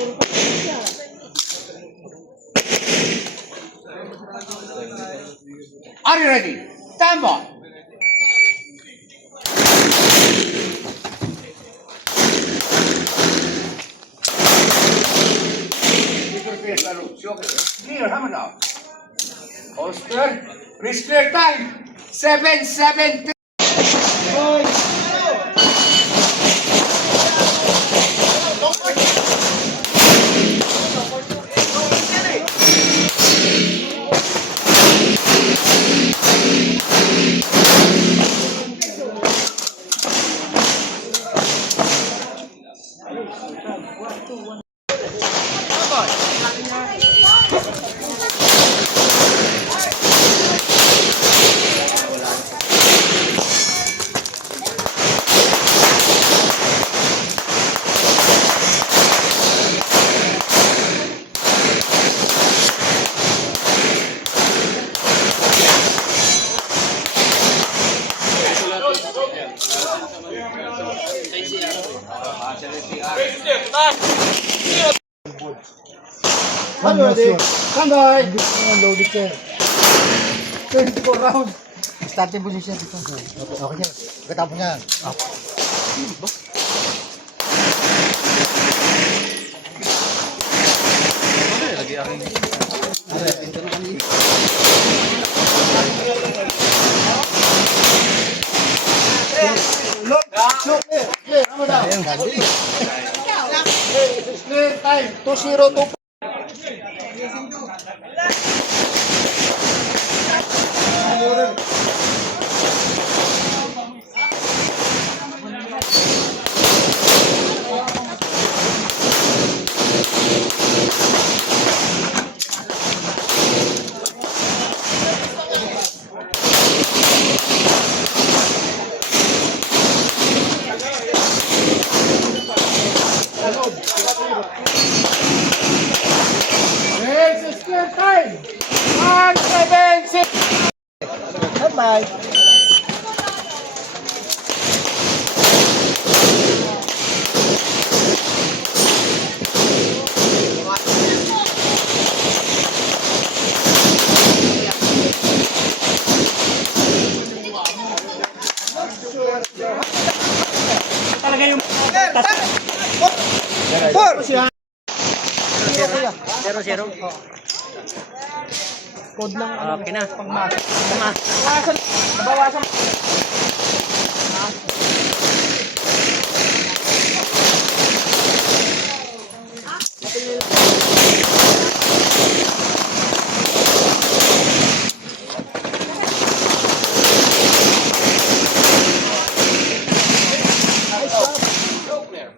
Are you ready? Stand by. Clear, hammer down. Holster. Wrist clear time. 7-7. Stand by. Loaded ka. 24 rounds. Starting position dito. Okay sir. Katapos niyan. Lagi aking. Ito na kami. Shoot. Clear. Ano daw? Clear time. 2-0-2. Time. 1-7-6. Bye-bye. Talaga yung 4. 0-0. Code lang. Okay na. Pangmasok. Nabawasan.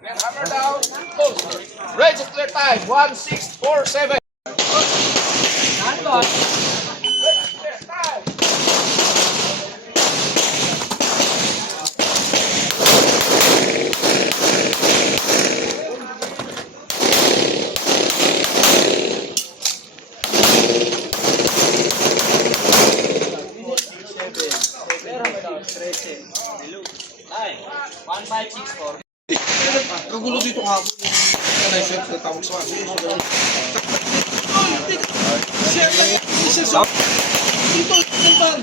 Hammer down. Ready to clear time. 1-6-4-7. Ay, 1-5-6-4. Kagulo dito nga ako. Nai-share sa tawag sa akin. Share lang yan. Dito, ban.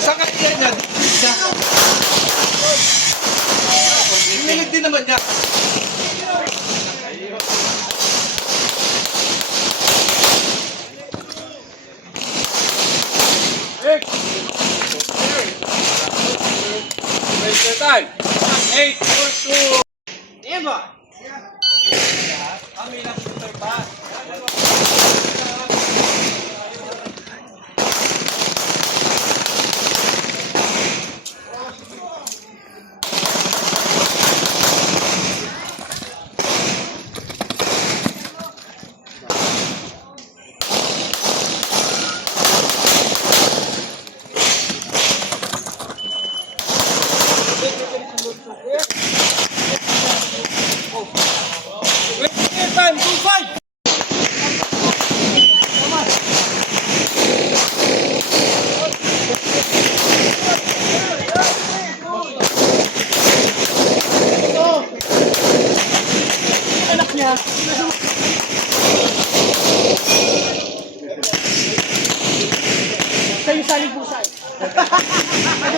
Saan ka niya niya? Imilig din naman niya. Time. 8-4-2. Eva. Kami lang super pa. Time, 2-5. niya. Kayo saling pusa eh.